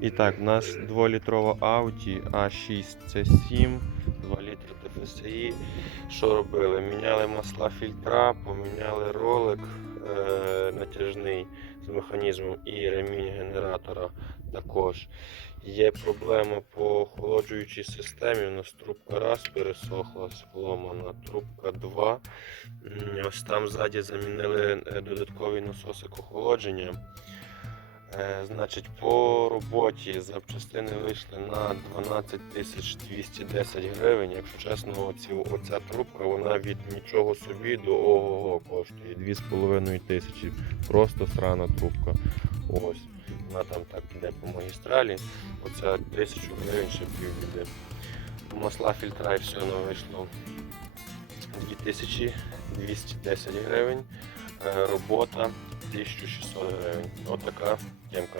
І так, у нас 2-літрова Audi A6 C7, 2 літри TFSI. Що робили? Міняли масла фільтра, поміняли ролик е, натяжний з механізмом і ремінь генератора також. Є проблема по охолоджуючій системі. У нас трубка раз пересохла, поломана, трубка 2. Ось там ззаді замінили е, додатковий насосик охолодження. Е, Значить, по роботі запчастини вийшли на 12 210 гривень. Якщо чесно, оця трубка вона від нічого собі до ого коштує 2,5 тисячі. Просто срана трубка. Ось. Вона там так іде по магістралі. Оця 1000 гривень ще півбіди. Масла фільтра і все воно вийшло 2210 гривень. Е, Робота 1600 гривень. Отака темка.